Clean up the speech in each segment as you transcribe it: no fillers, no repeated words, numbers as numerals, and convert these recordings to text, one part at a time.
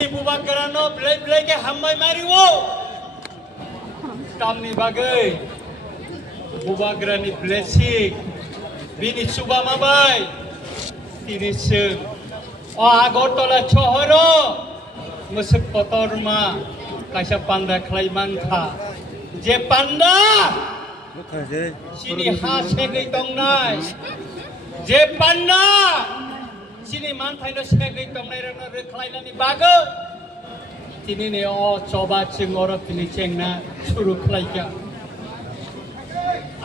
Buba kerana belai-belai ke hambai mari wo. Kami bagai buba kerana blessing. Bini suba mabai. Tiriseng. Oh Agartala Chahoro. Mesek kotorma. Kaisa panda klaiman kha. Je panda. Sini hase gai tong nai. Je panda. Sini mantai no segai tong nai rana reklainani baga. Tini ne o coba cengoro tini cengna শুরু খাইয়া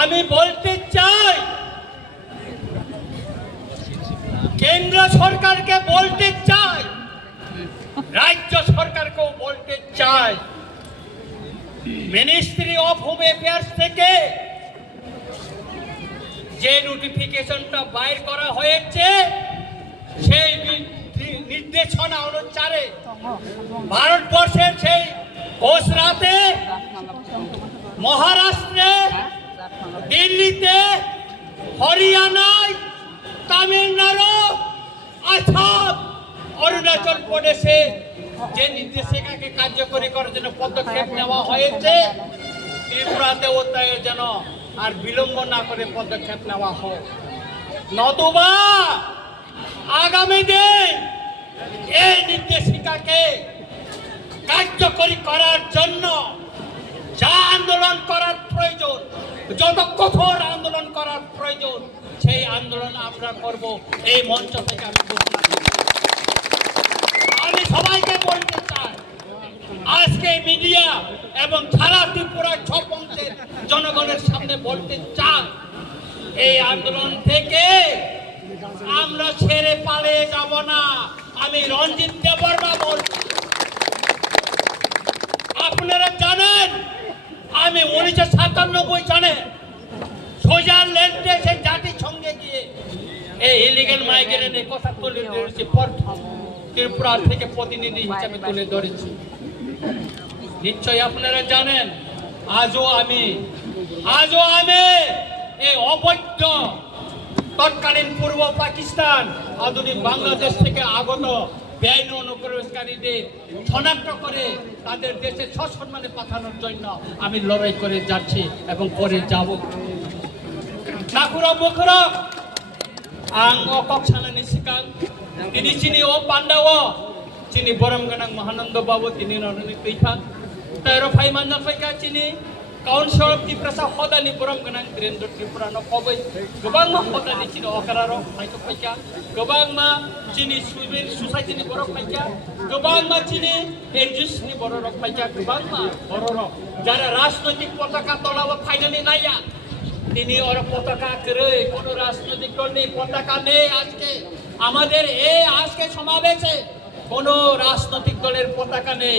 আমি বলতে চাই কেন্দ্র সরকারকে বলতে চাই রাজ্য সরকারকেও বলতে চাই মিনিস্ট্রি অফ হোম অ্যাফেয়ার্স থেকে যে নোটিফিকেশনটা বাইর করা হয়েছে সেই নির্দেশনা অনুসারে ভারতবর্ষের সেই গুজরাটে মহারাষ্ট্রে দিল্লিতে হরিয়ানায় তামিলনাড়ু আসাম অরুণাচল প্রদেশে যে নির্দেশিকাকে কার্যকরী করার জন্য পদক্ষেপ নেওয়া হয়েছে ত্রিপুরাতেও তাই যেন আর বিলম্ব না করে পদক্ষেপ নেওয়া হয় নতুবা আগামী দিন এই নির্দেশিকাকে কার্যকরী করার জন্য যা আন্দোলন করার প্রয়োজন যত কঠোর আন্দোলন করার প্রয়োজন সেই আন্দোলন আমরা করব এই মঞ্চ থেকে আমি সবাইকে বলতে চাই আজকে মিডিয়া এবং সারা ত্রিপুরার সব অংশের জনগণের সামনে বলতে চাই এই আন্দোলন থেকে আমরা ছেড়ে পালিয়ে যাব না আমি রঞ্জিত দেববর্মা বলছি আপনারা জানেন আমি 1997 সালে সুইজারল্যান্ডে সেই জাতিসংঘে গিয়ে এই ইলিগাল মাইগ্রেন্টের কথা তুলে ধরেছি প্রথম ত্রিপুরা থেকে প্রতিনিধি হিসেবে তুলে ধরেছি নিশ্চয়ই আপনারা জানেন আজও আমি এই অবৈধ তৎকালীন পূর্ব পাকিস্তান আধুনিক বাংলাদেশ থেকে আগত বেআইনি অনুপ্রবেশকারীদের শনাক্ত করে তাদের দেশে সসম্মানে পাঠানোর জন্য আমি লড়াই করে যাচ্ছি এবং করে যাব নাকুরা মুখরা আং অকছানানি সিকাং তিনি চিনি ও পান্ডাও চিনি বরমগানাং মহানন্দ বাবু তিনি নরনি কইথান তাইরো ফাইমান্না ফাইকা চিনি Council of Tiprasa Hodani Buram Ganang Grendor Tripurano Kobai, Gobangma Hodani Chino Okararo, Maiko Paika, Gobangma Chini Suibir Society Borok Paika, Gobangma Chini, Enjus Ni Borok Paika, Gobangma, Bororo, Jara Rasnotik Potaka Tolawa finally Naya, Tini or Potaka Kere, Kono Rasnotik Toni, Potaka Ne Aske, Amader E Aske Somabeche, Kono Rasnotik Doler Potaka Ne.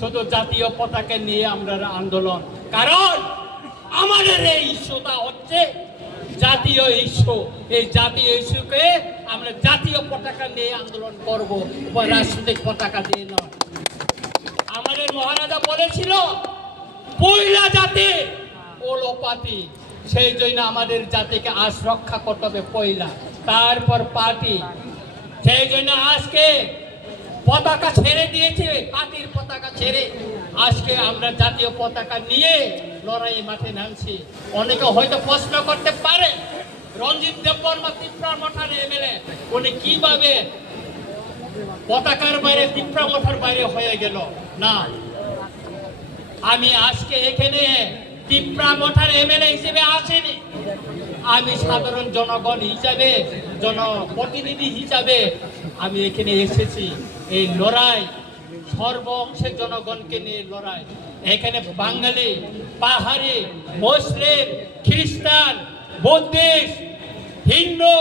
শুধু জাতীয় পতাকা নিয়ে আমরা আন্দোলন কারণ আমাদের এই ইস্যুটা হচ্ছে জাতীয় ইস্যু এই জাতীয় ইস্যুকে আমরা জাতীয় পতাকা নিয়ে আন্দোলন করব বা রাষ্ট্রীয় পতাকা দিয়ে নয় আমাদের মহারাজা বলেছিল পয়লা জাতি ওলোপাতি সেই জন্য আমাদের জাতিকে আজ রক্ষা করতে হবে পয়লা তারপর পার্টি সেই জন্য আজকে পতাকা ছেড়ে দিয়েছে পার্টির পতাকা ছেড়ে আজকে আমরা জাতীয় পতাকা নিয়ে লড়াই মাঠে নামছি অনেকে হয়তো প্রশ্ন করতে পারে রঞ্জিত দেববর্মা ত্রিপুরা মঠার এমএলএ উনি কিভাবে পতাকার বাইরে ত্রিপুরা মঠার বাইরে হয়ে গেল না আমি আজকে এখানে ত্রিপুরা মঠার এমএলএ হিসেবে আসিনি আমি সাধারণ জনগণ হিসাবে জনপ্রতিনিধি হিসাবে আমি এখানে এসেছি এই লড়াই সর্ব অংশের জনগণকে নিয়ে লড়াই এখানে বাঙালি পাহাড়ি মুসলিম খ্রিস্টান বৌদ্ধিস্ট হিন্দু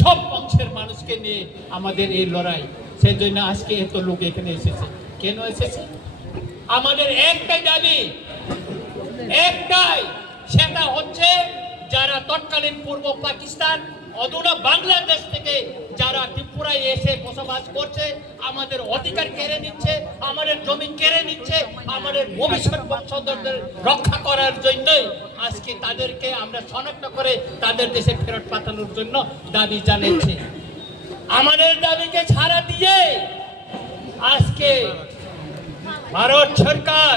সব অংশের মানুষকে নিয়ে আমাদের এই লড়াই সেই জন্য আজকে এত লোক এখানে এসেছে কেন এসেছে আমাদের একটাই দাবি একটাই সেটা হচ্ছে যারা তৎকালীন পূর্ব পাকিস্তান অধুনা বাংলাদেশ থেকে যারা ত্রিপুরায় এসে বসবাস করছে আমাদের অধিকার কেড়ে নিচ্ছে আমাদের জমি কেড়ে নিচ্ছে আমাদের ভবিষ্যৎ বংশধরদের রক্ষা করার জন্যই আজকে তাদেরকে আমরা শনাক্ত করে তাদের দেশে ফেরত পাঠানোর জন্য দাবি জানিয়েছি আমাদের দাবিকে ছাড়া দিয়ে আজকে ভারত সরকার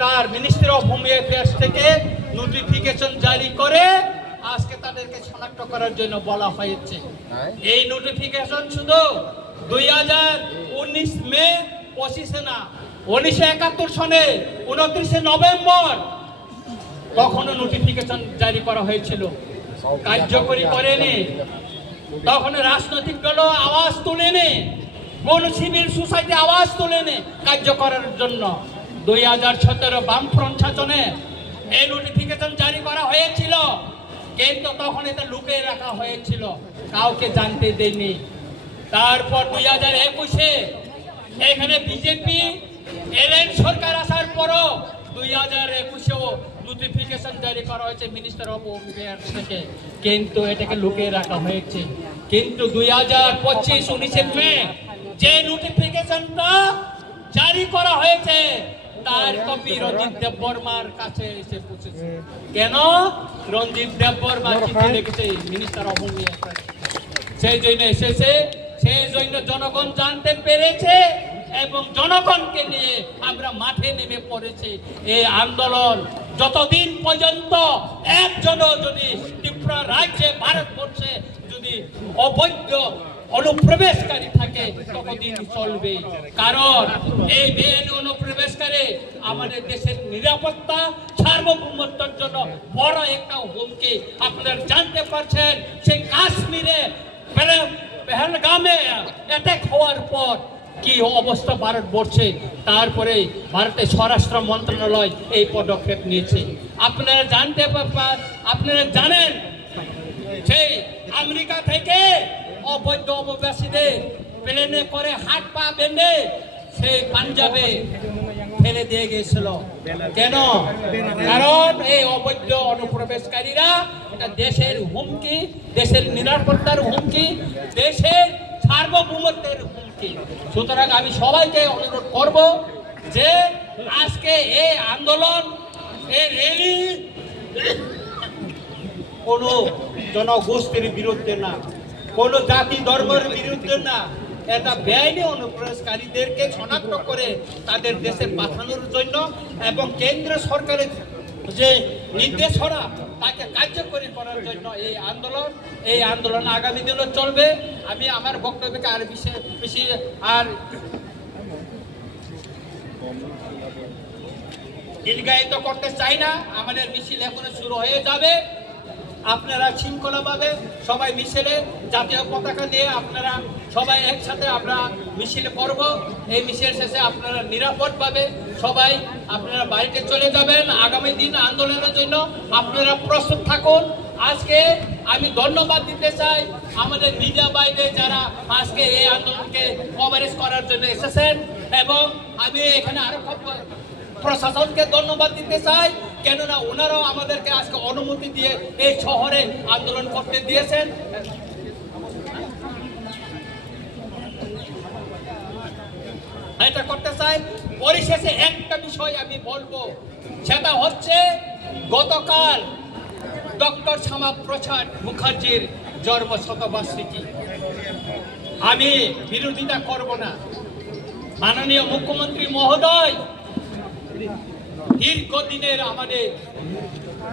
তার মিনিস্ট্রি অফ হোম অ্যাফেয়ার্স থেকে নোটিফিকেশন জারি করে আজকে তাদেরকে শনাক্ত করার জন্য বলা হয়েছে। এই নোটিফিকেশন শুধু 2019 মে 25 না, 1971 সনে 29 নভেম্বর তখনও নোটিফিকেশন জারি করা হয়েছিল, কার্যকরী করেনি। তখন রাজনৈতিক দল আওয়াজ তোলেনি, কোন সিভিল সোসাইটি আওয়াজ তোলেনি কার্য করার জন্য। 2017 বামফ্রন্ট শাসনে এই নোটিফিকেশন জারি করা হয়েছিল, কিন্তু তখন এটা লুকিয়ে রাখা হয়েছিল, কাউকে জানতে দেয়নি। তারপর 2021-এ এখানে বিজেপি এলএন সরকার আসার পরও 2021-এও নোটিফিকেশন জারি করা হয়েছে মিনিস্টার অফ হোম অ্যাফেয়ার্স থেকে, কিন্তু এটাকে লুকিয়ে রাখা হয়েছে। কিন্তু 2025 19 মে যে নোটিফিকেশনটা জারি করা হয়েছে তার কপি রঞ্জিত দেববর্মার কাছে এসে পৌঁছেছে। কেন? রঞ্জিত দেববর্মা চিঠি লিখেছে মিনিস্টার অফ হোম অ্যাফেয়ার্স, সেই জন্য এসেছে, সেই জন্য জনগণ জানতে পেরেছে এবং জনগণকে নিয়ে আমরা মাঠে নেমে পড়েছি। এই আন্দোলন যতদিন পর্যন্ত একজনও যদি ত্রিপুরা রাজ্যে ভারতবর্ষে যদি অবৈধ অনুপ্রবেশকারী থাকে ততদিন চলবে, কারণ এই বেআইনি অনুপ্রবেশকারী আমাদের দেশের নিরাপত্তা সার্বভৌমত্বের জন্য বড় একটা হুমকি। আপনারা জানতে পারছেন সেই কাশ্মীরে পেহেলগামে অ্যাটাক হওয়ার পর কি অবস্থা ভারতবর্ষে, তারপরে ভারতের স্বরাষ্ট্র মন্ত্রণালয় এই পদক্ষেপ নিয়েছে। আপনারা জানেন সেই আমেরিকা থেকে অবৈধ অভিবাসীদের প্লেনে করে হাত পা বেঁধে সেই পাঞ্জাবে ফেলে দিয়ে গিয়েছিল। কেন? কারণ এই অবৈধ অনুপ্রবেশকারীরা এটা দেশের হুমকি, দেশের নিরাপত্তার হুমকি, দেশের সার্বভৌমত্বের হুমকি। সুতরাং আমি সবাইকে অনুরোধ করব যে আজকে এই আন্দোলন, এই র্যালি কোনো জনগোষ্ঠীর বিরুদ্ধে না, কোনো জাতি ধর্মের বিরুদ্ধে না, এটা বেআইনি অনুপ্রবেশকারীদেরকে শনাক্ত করে তাদের দেশে পাঠানোর জন্য এবং কেন্দ্র সরকারের যে নির্দেশনা তাকে কার্যকরী করার জন্য এই আন্দোলন আগামী দিনও চলবে। আমি আমার বক্তব্যকে আর বেশি আর দীর্ঘায়িত করতে চাই না। আমাদের মিছিল এখনো শুরু হয়ে যাবে। আপনারা শৃঙ্খলাভাবে সবাই মিছিলে জাতীয় পতাকা নিয়ে আপনারা সবাই একসাথে আমরা মিছিল করব। এই মিছিল শেষে আপনারা নিরাপদভাবে সবাই আপনারা বাড়িতে চলে যাবেন। আগামী দিন আন্দোলনের জন্য আপনারা প্রস্তুত থাকুন। আজকে আমি ধন্যবাদ দিতে চাই আমাদের মিডিয়া বাইরে যারা আজকে এই আন্দোলনকে কভারেজ করার জন্য এসেছেন, এবং আমি এখানে আরো প্রশাসনকে ধন্যবাদ দিতে চাই, কেননা ওনারাও আমাদেরকে আজকে অনুমতি দিয়ে এই শহরে আন্দোলন করতে দিয়েছেন। এটা করতে চাই। পরিশেষে একটা বিষয় আমি বলবো, সেটা হচ্ছে গতকাল ডক্টর শ্যামাপ্রসাদ মুখার্জির জন্ম শতবার্ষিকী। আমি বিরোধিতা করব না। মাননীয় মুখ্যমন্ত্রী মহোদয় দীর্ঘদিনের আমাদের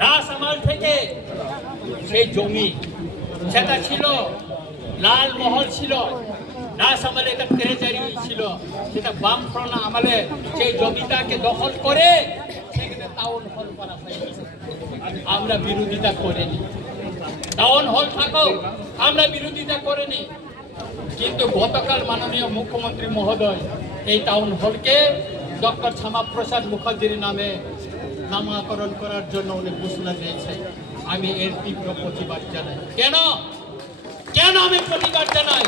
রাজআমাল থেকে সেই জমি, সেটা ছিল লালমহল ছিল, রাজআমালে এটা ট্রেজারি ছিল, সেটা বামফ্রন্ট আমলে সেই জমিটাকে দখল করে সেখানে টাউন হল করা হয়েছে। আমরা বিরোধিতা করিনি, টাউন হল থাকুক, আমরা বিরোধিতা করিনি। কিন্তু গতকাল মাননীয় মুখ্যমন্ত্রী মহোদয় এই টাউন হলকে ডক্টর শ্যামাপ্রসাদ মুখার্জির নামে নামকরণ করার জন্য উনি ঘোষণা দিয়েছে। আমি এর তীব্র প্রতিবাদ জানাই। কেন আমি প্রতিবাদ জানাই?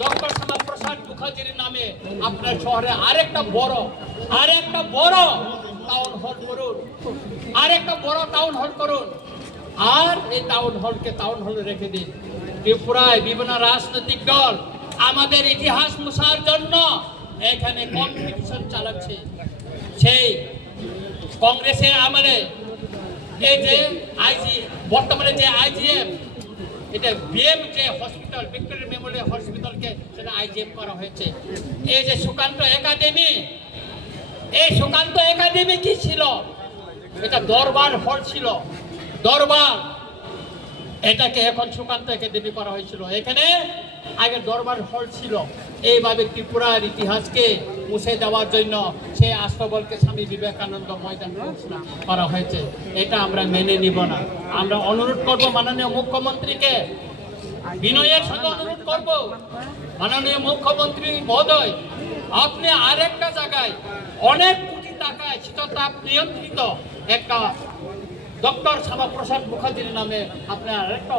ডক্টর শ্যামাপ্রসাদ মুখার্জির নামে আপনার শহরে আরেকটা বড় টাউন হল করুন, আরেকটা বড় টাউন হল করুন, আর এই টাউন হলকে টাউন হলে রেখে দিন। ত্রিপুরায় বিভিন্ন রাজনৈতিক দল আমাদের ইতিহাস মুছার জন্য এখানে কম্পিটিশন চালাচ্ছে। সেই কংগ্রেসের আমলে এই যে বর্তমানে যে IGF এটা বিএম যে হসপিটাল ভিক্টোরিয়া মেমোরিয়াল হসপিটালকে সেটা আইজিএম করা হয়েছে। এই যে সুকান্ত একাডেমি, এই সুকান্ত একাডেমি কি ছিল? এটা দরবার হল ছিল, দরবার। এটাকে এখন সুকান্ত একাডেমি করা হয়েছিল। এখানে আগে দরবার হল ছিল। এইভাবে ত্রিপুরার ইতিহাসকে মুছে দেওয়ার জন্য সেই আস্তবলকে স্বামী বিবেকানন্দ ময়দান ঘোষণা করা হয়েছে। এটা আমরা মেনে নিব না। আমরা অনুরোধ করব মাননীয় মুখ্যমন্ত্রীকে, বিনয়ের সঙ্গে অনুরোধ করব, মাননীয় মুখ্যমন্ত্রী মহোদয়, আপনি আরেকটা জায়গায় অনেক কোটি টাকায় শীততাপ নিয়ন্ত্রিত একটা ডক্টর শ্যামাপ্রসাদ মুখার্জির নামে আপনার আরেকটা